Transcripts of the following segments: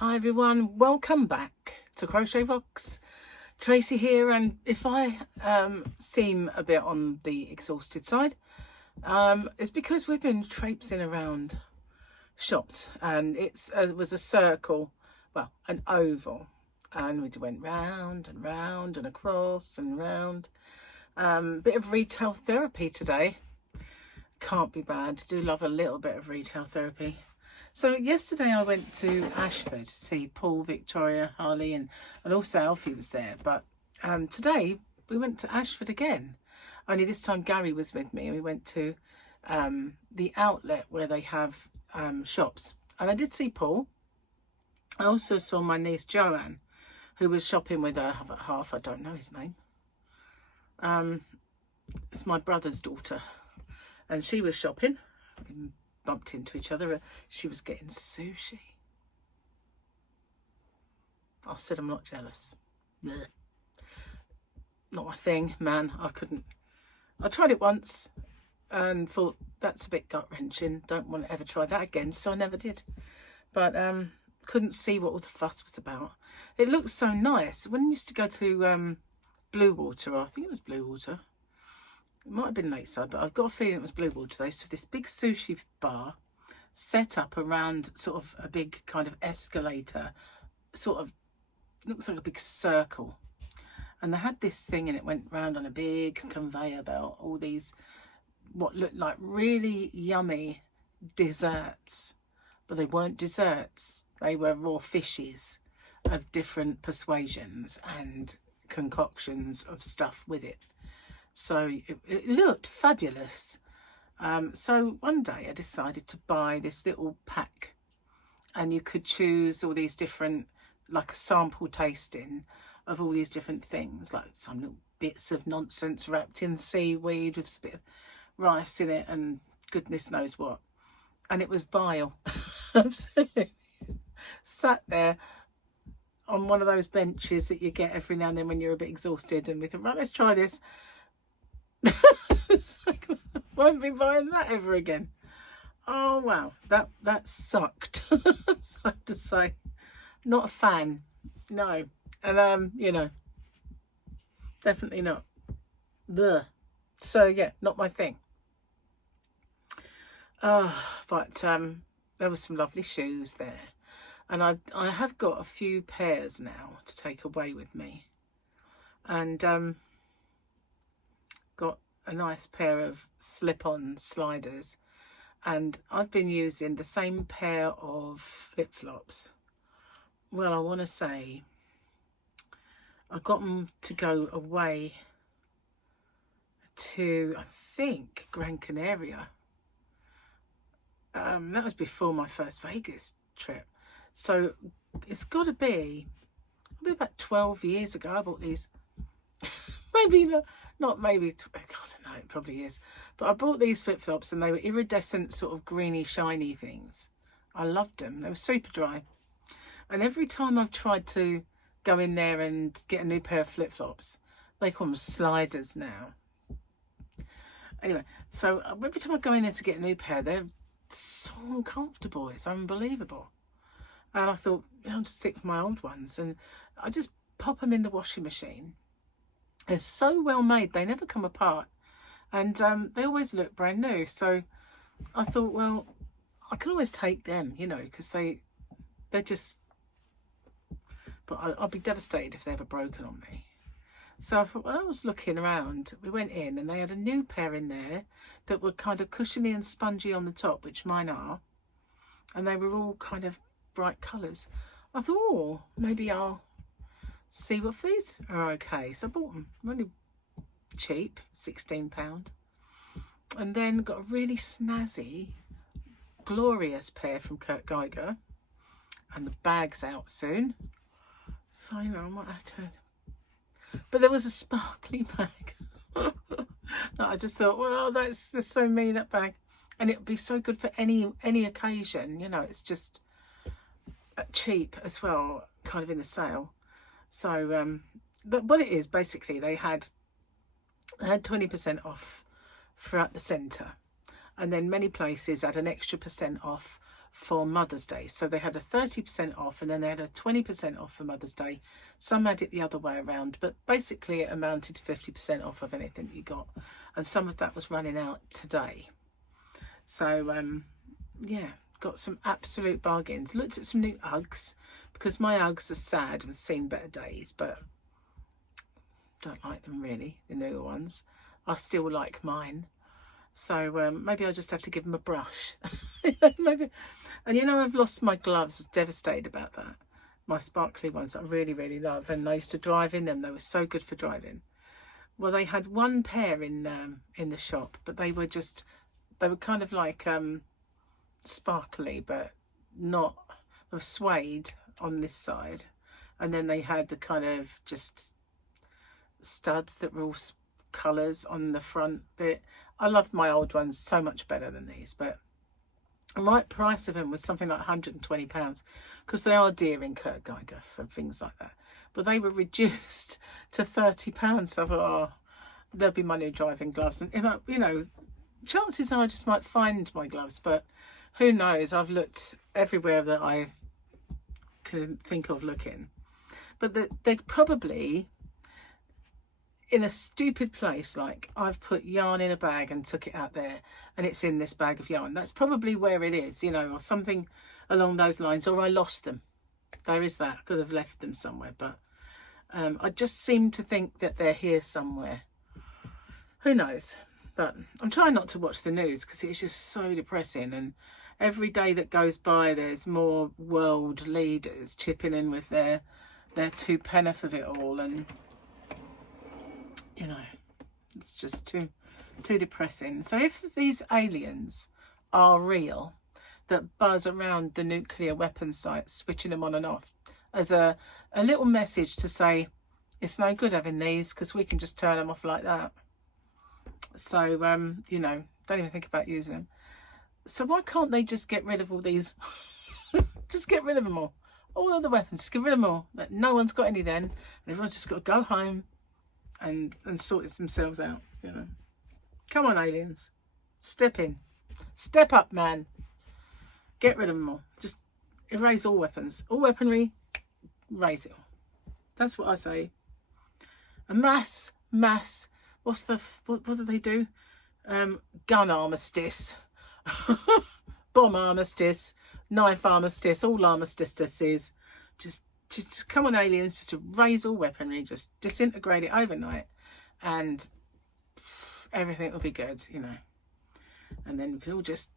Hi everyone, welcome back to Crochet Rocks. Tracy here, and if I seem a bit on the exhausted side, it's because we've been traipsing around shops, and it was a circle, well, an oval, and we went round and round and across and round. Bit of retail therapy today. Can't be bad. Do love a little bit of retail therapy. So yesterday I went to Ashford to see Paul, Victoria, Harley, and also Alfie was there. But today we went to Ashford again. Only this time Gary was with me, and we went to the outlet where they have shops. And I did see Paul. I also saw my niece Joanne, who was shopping with her half. I don't know his name. It's my brother's daughter, and she was shopping. We bumped into each other. She was getting sushi. I said I'm not jealous. Blech. Not my thing, man. I couldn't. I tried it once and thought that's a bit gut-wrenching. Don't want to ever try that again, so I never did. But couldn't see what all the fuss was about. It looked so nice. When I used to go to Blue Water, or I think it was Blue Water. It might have been Lakeside, but I've got a feeling it was Blue Water. They used to have this big sushi bar set up around sort of a big kind of escalator, sort of looks like a big circle. And they had this thing, and it went round on a big conveyor belt, all these what looked like really yummy desserts, but they weren't desserts. They were raw fishes of different persuasions and concoctions of stuff with it. So it looked fabulous. So one day I decided to buy this little pack, and you could choose all these different, like a sample tasting of all these different things, like some little bits of nonsense wrapped in seaweed with a bit of rice in it and goodness knows what. And it was vile. Absolutely. Sat there on one of those benches that you get every now and then when you're a bit exhausted, and we thought, right, let's try this. It's like, won't be buying that ever again. Oh wow, that sucked. So I have to say, not a fan. No, and you know, definitely not. Blech. So yeah, not my thing. But there were some lovely shoes there, and I have got a few pairs now to take away with me, and got a nice pair of slip-on sliders, and I've been using the same pair of flip-flops. Well, I want to say I got them to go away to, I think, Gran Canaria. That was before my first Vegas trip, so it's got to be about 12 years ago I bought these. Maybe not maybe, I don't know, it probably is. But I bought these flip-flops, and they were iridescent, sort of greeny, shiny things. I loved them. They were super dry. And every time I've tried to go in there and get a new pair of flip-flops, they call them sliders now. Anyway, so every time I go in there to get a new pair, they're so uncomfortable. It's unbelievable. And I thought, I'll just stick with my old ones. And I just pop them in the washing machine. They're so well made, they never come apart, and they always look brand new. So I thought, well, I can always take them, you know, because they're just, but I'll be devastated if they ever broken on me. So I thought, well, I was looking around, we went in, and they had a new pair in there that were kind of cushiony and spongy on the top, which mine are, and they were all kind of bright colours. I thought, oh, maybe I'll see if these are okay. So I bought them, really cheap, £16. And then got a really snazzy, glorious pair from Kurt Geiger, and the bag's out soon, so you know I might have to. But there was a sparkly bag that I just thought, well, that's so me, that bag, and it'd be so good for any occasion, you know. It's just cheap as well, kind of in the sale. So but what it is, basically, they had 20% off throughout the centre, and then many places had an extra % off for Mother's Day. So they had a 30% off, and then they had a 20% off for Mother's Day. Some had it the other way around, but basically it amounted to 50% off of anything that you got. And some of that was running out today. So, yeah, got some absolute bargains. Looked at some new Uggs, because my Uggs are sad and seen better days, but don't like them really, the newer ones. I still like mine. So maybe I'll just have to give them a brush. Maybe. And you know, I've lost my gloves. I was devastated about that. My sparkly ones I really, really love. And I used to drive in them. They were so good for driving. Well, they had one pair in the shop, but they were kind of like sparkly, but not, they were suede on this side. And then they had the kind of just studs that were all colours on the front bit. I loved my old ones so much better than these, but the right price of them was something like £120, because they are dear in Kurt Geiger for things like that. But they were reduced to £30. So I thought, oh, they'll be my new driving gloves. And, you know, chances are I just might find my gloves, but who knows? I've looked everywhere that I can think of looking. But they're probably in a stupid place, like I've put yarn in a bag and took it out there and it's in this bag of yarn. That's probably where it is, you know, or something along those lines, or I lost them. There is that. I could have left them somewhere, but I just seem to think that they're here somewhere. Who knows? But I'm trying not to watch the news because it's just so depressing, and every day that goes by there's more world leaders chipping in with their two penneth of it all, and you know, it's just too depressing. So if these aliens are real, that buzz around the nuclear weapon sites, switching them on and off, as a little message to say, it's no good having these because we can just turn them off like that. So, you know, don't even think about using them. So why can't they just get rid of all these? Just get rid of them all. All of the weapons, just get rid of them all. No one's got any then. And everyone's just got to go home and sort it themselves out, you know. Come on, aliens. Step in. Step up, man. Get rid of them all. Just erase all weapons. All weaponry, erase it all. That's what I say. A mass. What do they do? Gun armistice. Bomb armistice. Knife armistice. All armistices. Just come on, aliens, just erase all weaponry, just disintegrate it overnight, and everything will be good, you know. And then we can all just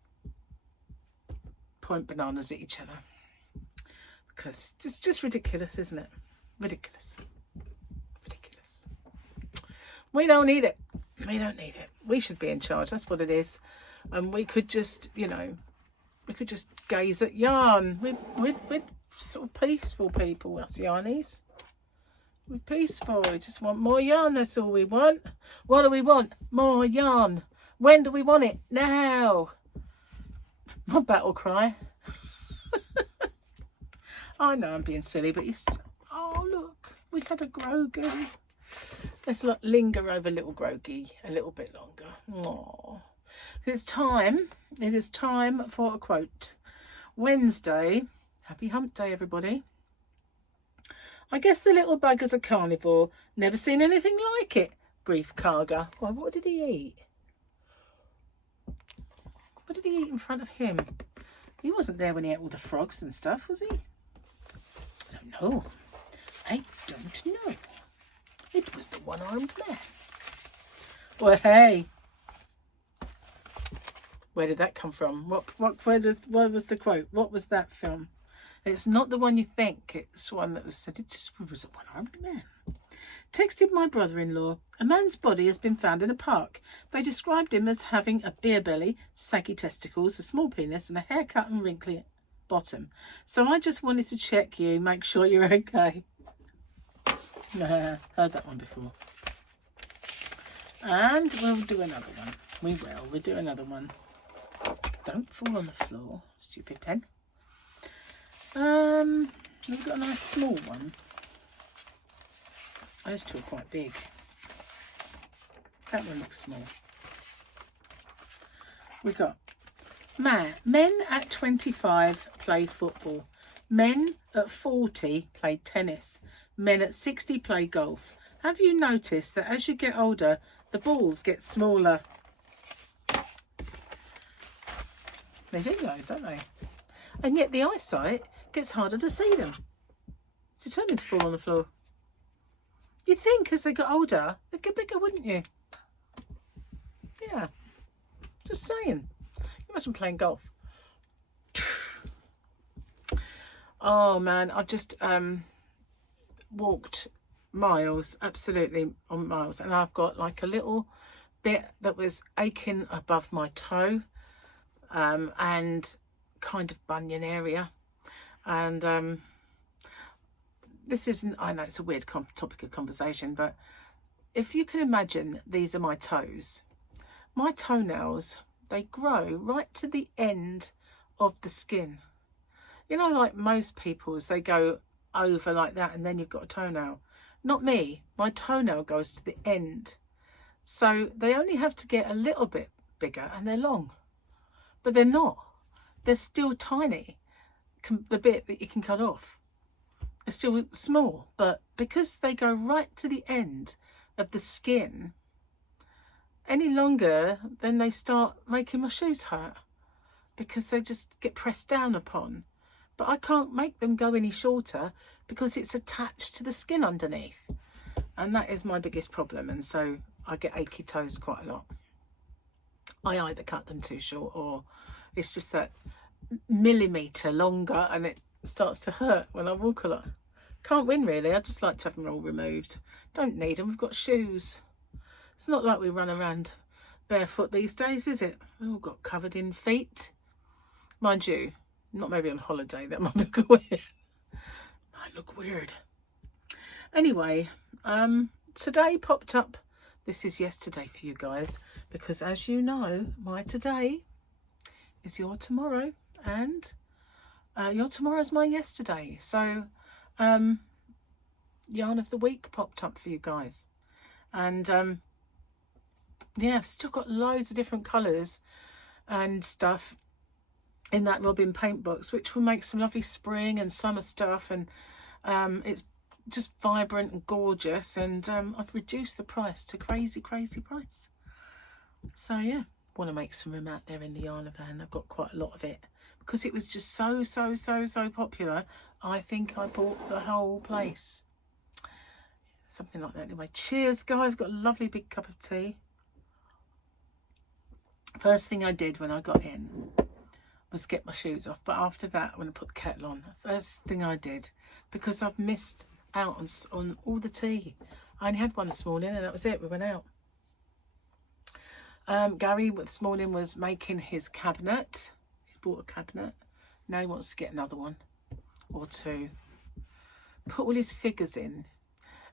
point bananas at each other, because it's just ridiculous, isn't it? Ridiculous. We don't need it. We don't need it. We should be in charge. That's what it is. And we could just, you know, we could just gaze at yarn. We'd sort of peaceful people, us yarnies. We're peaceful. We just want more yarn. That's all we want. What do we want? More yarn. When do we want it? Now. My battle cry. I know I'm being silly, but it's... Oh, look. We had a Grogu. Let's linger over little Grogi a little bit longer. Aww. It's time. It is time for a quote. Wednesday. Happy hump day, everybody. I guess the little bugger's a carnivore. Never seen anything like it. Grief Karga. Why, what did he eat? What did he eat in front of him? He wasn't there when he ate all the frogs and stuff, was he? I don't know. I don't know. It was the one-armed man. Well, hey. Where did that come from? Where was the quote? What was that from? It's not the one you think. It's one that was said. It just was a one-armed man. Texted my brother-in-law. A man's body has been found in a park. They described him as having a beer belly, saggy testicles, a small penis, and a haircut and wrinkly bottom. So I just wanted to check you, make sure you're okay. Nah, heard that one before. And we'll do another one. We'll do another one. Don't fall on the floor, stupid pen. We've got a nice small one. Those two are quite big. That one looks small. We got Men at 25 play football. Men at 40 play tennis. Men at 60 play golf. Have you noticed that as you get older, the balls get smaller? They do though, don't they? And yet the eyesight gets harder to see them. It's determined to fall on the floor. You'd think as they got older, they'd get bigger, wouldn't you? Yeah. Just saying. Imagine playing golf. Oh man, I've just walked miles, absolutely on miles, and I've got like a little bit that was aching above my toe, and kind of bunion area, and this isn't, I know it's a weird topic of conversation, but if you can imagine, these are my toes. My toenails, they grow right to the end of the skin. You know, like most people's, they go over like that and then you've got a toenail. Not me. My toenail goes to the end. So they only have to get a little bit bigger and they're long. But they're not. They're still tiny. The bit that you can cut off is still small. But because they go right to the end of the skin, any longer, then they start making my shoes hurt. Because they just get pressed down upon. But I can't make them go any shorter because it's attached to the skin underneath. And that is my biggest problem. And so I get achy toes quite a lot. I either cut them too short or it's just that millimetre longer and it starts to hurt when I walk a lot. Can't win really. I just like to have them all removed. Don't need them. We've got shoes. It's not like we run around barefoot these days, is it? We all got covered in feet. Mind you, not maybe on holiday, that might look weird. Might look weird. Anyway, today popped up. This is yesterday for you guys, because as you know, my today is your tomorrow, and your tomorrow is my yesterday. So, yarn of the week popped up for you guys, and yeah, I've still got loads of different colours and stuff in that Robin paint box, which will make some lovely spring and summer stuff, and it's just vibrant and gorgeous, and I've reduced the price to crazy price. So yeah, want to make some room out there in the yarn van. I've got quite a lot of it because it was just so popular. I think I bought the whole place, something like that. Anyway, cheers guys, got a lovely big cup of tea. First thing I did when I got in was get my shoes off, but after that, when I put the kettle on, first thing I did, because I've missed out on all the tea. I only had one this morning and that was it. We went out. Gary this morning was making his cabinet. He bought a cabinet. Now he wants to get another one or two. Put all his figures in.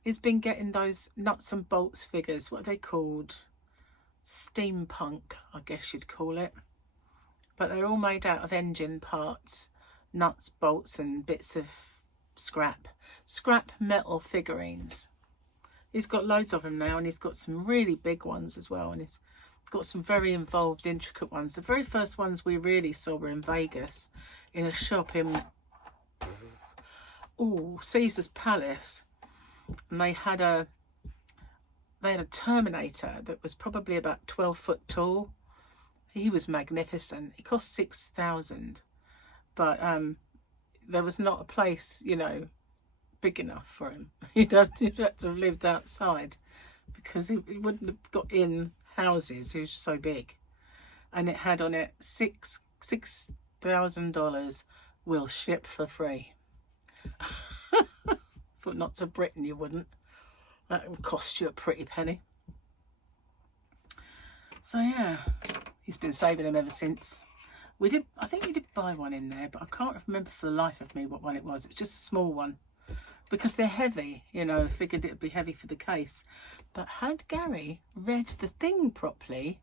He's been getting those nuts and bolts figures. What are they called? Steampunk, I guess you'd call it. But they're all made out of engine parts, nuts, bolts and bits of scrap metal figurines. He's got loads of them now, and he's got some really big ones as well, and he's got some very involved, intricate ones. The very first ones we really saw were in Vegas, in a shop in Caesar's Palace, and they had a Terminator that was probably about 12 foot tall. He was magnificent. He cost $6,000, but there was not a place, you know, big enough for him. He'd have to have lived outside because he wouldn't have got in houses. He was so big, and it had on it $6,000 will ship for free. But not to Britain, you wouldn't. That would cost you a pretty penny. So yeah, he's been saving them ever since. I think we did buy one in there, but I can't remember for the life of me what one it was. It was just a small one, because they're heavy, you know, figured it'd be heavy for the case. But had Gary read the thing properly,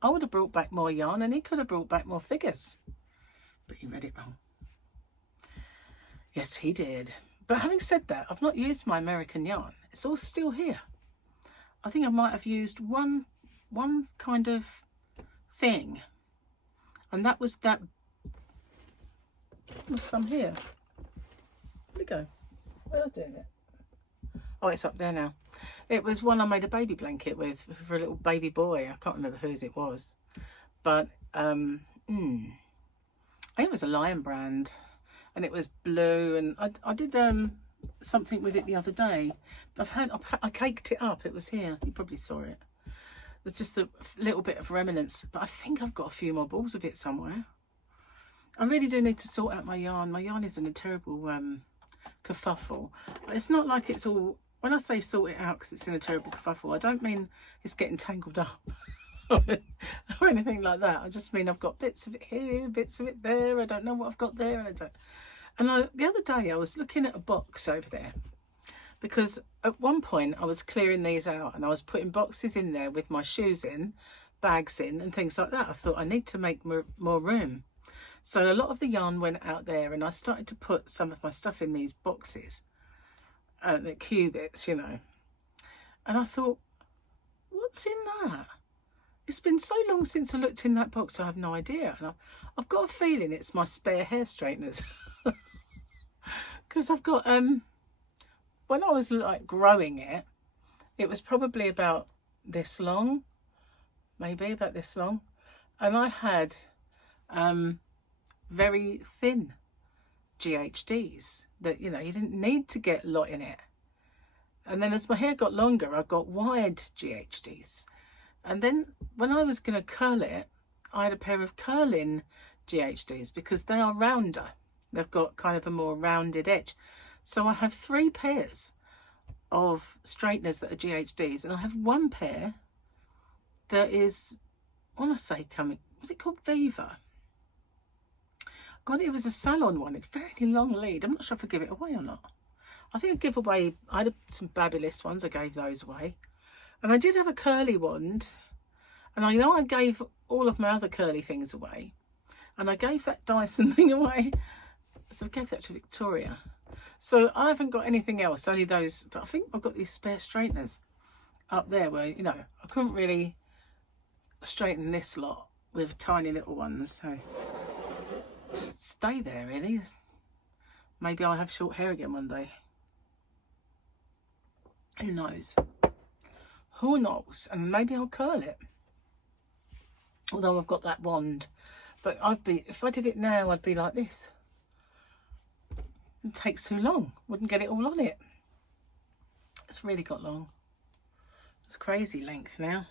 I would have brought back more yarn and he could have brought back more figures. But he read it wrong. Yes, he did. But having said that, I've not used my American yarn. It's all still here. I think I might have used one kind of thing, And that was that. There's some here. Where'd it go? Where am I doing it? Oh, it's up there now. It was one I made a baby blanket with for a little baby boy. I can't remember whose it was, but I think it was a Lion brand, and it was blue. And I did something with it the other day. I caked it up. It was here. You probably saw it. There's just a little bit of remnants, but I think I've got a few more balls of it somewhere. I really do need to sort out my yarn. My yarn is in a terrible kerfuffle. It's not like it's all, when I say sort it out because it's in a terrible kerfuffle, I don't mean it's getting tangled up or anything like that. I just mean I've got bits of it here, bits of it there. I don't know what I've got there, and I don't. And the other day I was looking at a box over there, because at one point I was clearing these out and I was putting boxes in there with my shoes in, bags in and things like that. I thought I need to make more room. So a lot of the yarn went out there, and I started to put some of my stuff in these boxes, the cubits, you know. And I thought, what's in that? It's been so long since I looked in that box, I have no idea. And I've got a feeling it's my spare hair straighteners. Because I've got, when I was like growing it, it was probably about this long, maybe about this long. And I had very thin GHDs that, you know, you didn't need to get a lot in it. And then as my hair got longer, I got wide GHDs. And then when I was going to curl it, I had a pair of curling GHDs because they are rounder. They've got kind of a more rounded edge. So I have 3 pairs of straighteners that are GHDs, and I have 1 pair that is, I want to say coming, was it called Viva? God, it was a salon one. It's very long lead. I'm not sure if I give it away or not. I think I give away, I had some Babylist ones. I gave those away. And I did have a curly wand. And I know I gave all of my other curly things away. And I gave that Dyson thing away. So I gave that to Victoria. So I haven't got anything else, only those. But I think I've got these spare straighteners up there where, you know, I couldn't really straighten this lot with tiny little ones. So just stay there, really. Maybe I'll have short hair again one day. Who knows? Who knows? And maybe I'll curl it. Although I've got that wand. But if I did it now, I'd be like this. It takes too long. Wouldn't get it all on it. It's really got long. It's crazy length now.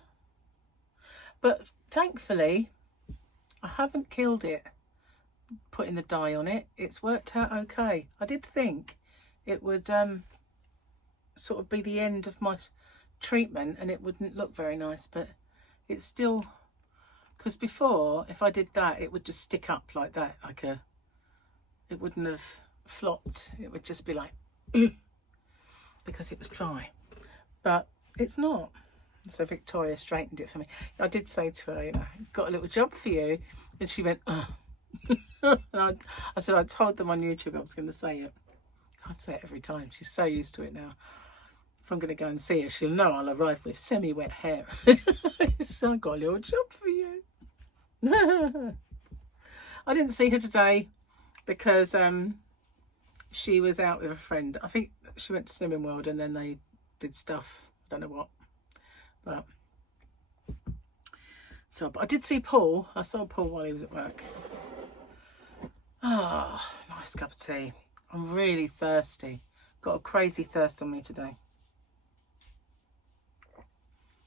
But thankfully, I haven't killed it putting the dye on it. It's worked out okay. I did think it would sort of be the end of my treatment and it wouldn't look very nice, but it's still, because before if I did that it would just stick up like that, like it wouldn't have flopped, it would just be like because it was dry, but it's not. So Victoria straightened it for me. I did say to her, you know, got a little job for you, and she went, oh. I said I told them on YouTube I was going to say it. I'd say it every time. She's so used to it now. If I'm going to go and see her, she'll know I'll arrive with semi-wet hair. So I got a little job for you. I didn't see her today because she was out with a friend. I think she went to Slimming World and then they did stuff. I don't know what. But I did see Paul. I saw Paul while he was at work. Ah, oh, nice cup of tea. I'm really thirsty. Got a crazy thirst on me today.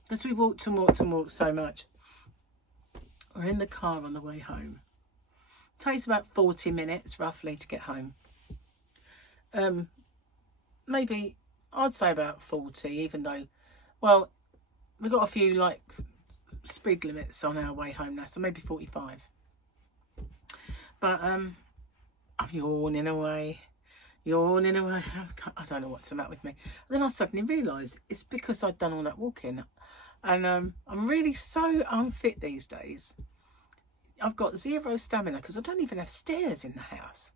Because we walked and walked and walked so much. We're in the car on the way home. It takes about 40 minutes roughly to get home. Maybe I'd say about 40, even though, well, we've got a few like speed limits on our way home now, so maybe 45. But I'm yawning away. I don't know what's the matter with me. And then I suddenly realised it's because I'd done all that walking. And I'm really so unfit these days. I've got 0 stamina because I don't even have stairs in the house.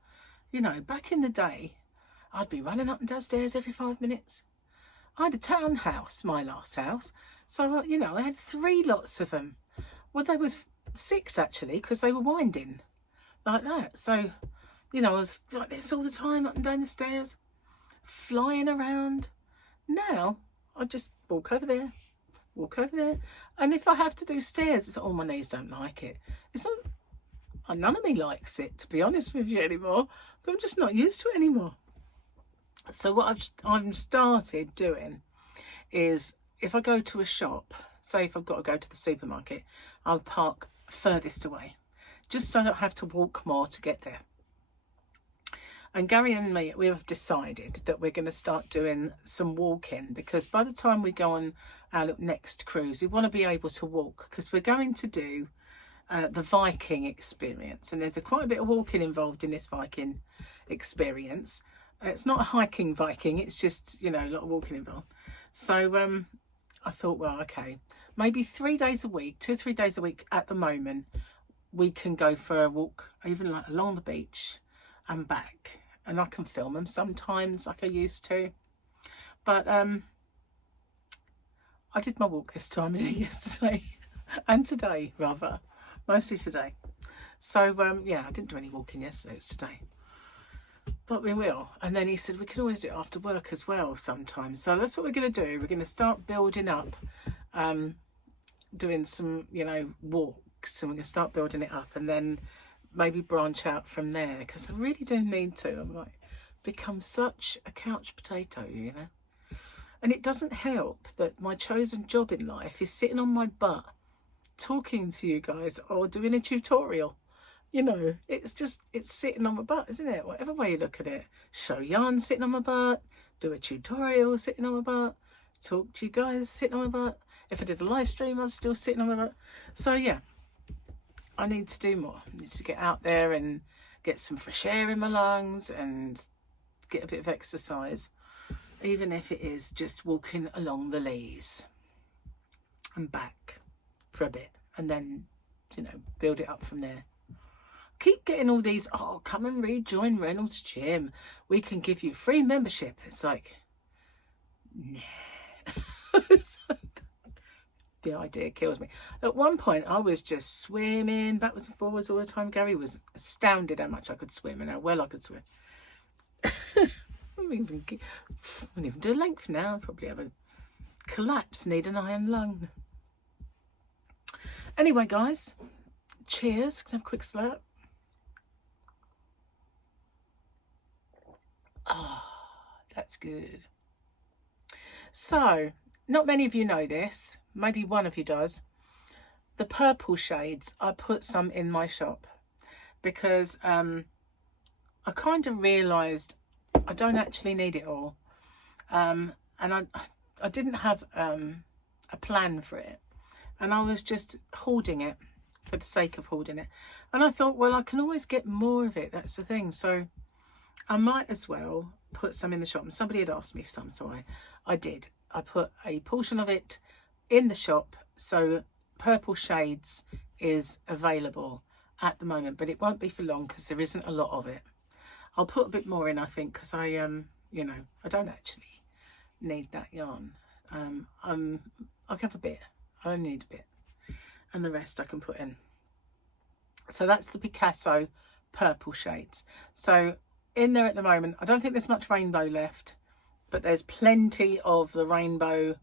You know, back in the day, I'd be running up and down stairs every 5 minutes. I had a townhouse, my last house. So, you know, I had 3 lots of them. Well, they was 6 actually, because they were winding like that. So, you know, I was like this all the time, up and down the stairs, flying around. Now I just walk over there, and if I have to do stairs, it's my knees don't like it. It's not, none of me likes it, to be honest with you, anymore. But I'm just not used to it anymore. So what I've started doing is, if I go to a shop, say if I've got to go to the supermarket, I'll park furthest away, just so I don't have to walk more to get there. And Gary and me, we have decided that we're going to start doing some walking, because by the time we go on our next cruise, we want to be able to walk, because we're going to do the Viking experience, and there's quite a bit of walking involved in this Viking experience. It's not a hiking Viking, it's just, you know, a lot of walking involved. So I thought, well, okay, maybe 3 days a week, 2 or 3 days a week at the moment, we can go for a walk, even like along the beach and back. And I can film them sometimes like I used to. But I did my walk this time, yesterday and today, rather. Mostly today. So, yeah, I didn't do any walking yesterday, it was today. But we will. And then he said we can always do it after work as well sometimes. So that's what we're going to do. We're going to start building up, doing some, you know, walks. And we're going to start building it up, and then maybe branch out from there, because I really do need to. I'm like, become such a couch potato, you know. And it doesn't help that my chosen job in life is sitting on my butt talking to you guys or doing a tutorial. You know, it's sitting on my butt, isn't it? Whatever way you look at it. Show yarn sitting on my butt, do a tutorial sitting on my butt, talk to you guys sitting on my butt. If I did a live stream, I was still sitting on my butt. So yeah, I need to do more. I need to get out there and get some fresh air in my lungs and get a bit of exercise, even if it is just walking along the leas and back for a bit, and then, you know, build it up from there. Keep getting all these, oh, come and rejoin Reynolds Gym, we can give you free membership. It's like, nah. The idea kills me. At one point I was just swimming backwards and forwards all the time. Gary was astounded how much I could swim and how well I could swim. I wouldn't even do length now. I'd probably have a collapse, need an iron lung. Anyway, guys, cheers. Can I have a quick slurp? Oh, that's good. So, not many of you know this. Maybe one of you does. The purple shades, I put some in my shop because I kind of realised I don't actually need it all. And I didn't have a plan for it. And I was just hoarding it for the sake of hoarding it. And I thought, well, I can always get more of it. That's the thing. So I might as well put some in the shop. And somebody had asked me for some, so I did. I put a portion of it in the shop. So purple shades is available at the moment, but it won't be for long because there isn't a lot of it. I'll put a bit more in, I think, because I you know, I don't actually need that yarn. I'll have a bit. I only need a bit, and the rest I can put in. So that's the Picasso purple shades. So in there at the moment, I don't think there's much rainbow left, but there's plenty of the rainbow,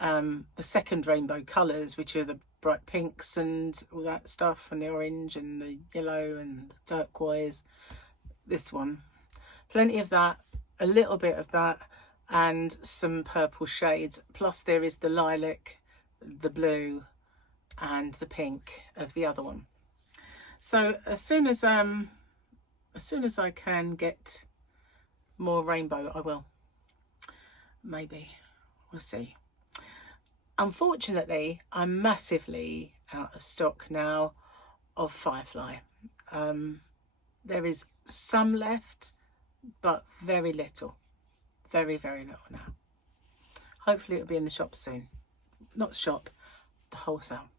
the second rainbow colours, which are the bright pinks and all that stuff, and the orange and the yellow and the turquoise. This one, plenty of that, a little bit of that, and some purple shades. Plus there is the lilac, the blue, and the pink of the other one. So as soon as I can get more rainbow, I will. Maybe, we'll see. Unfortunately, I'm massively out of stock now of Firefly. There is some left, but very little. Very, very little now. Hopefully it'll be in the shop soon. Not the shop, the wholesale.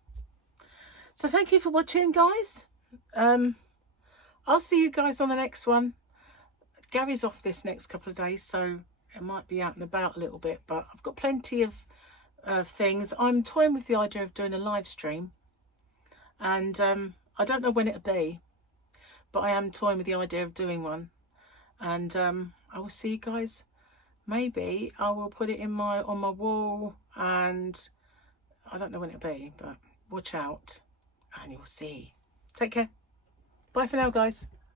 So thank you for watching, guys. I'll see you guys on the next one. Gary's off this next couple of days, so it might be out and about a little bit, but I've got plenty of things. I'm toying with the idea of doing a live stream and I don't know when it'll be, but I am toying with the idea of doing one. And I will see you guys. Maybe I will put it in on my wall, and I don't know when it'll be, but watch out and you'll see. Take care. Bye for now, guys.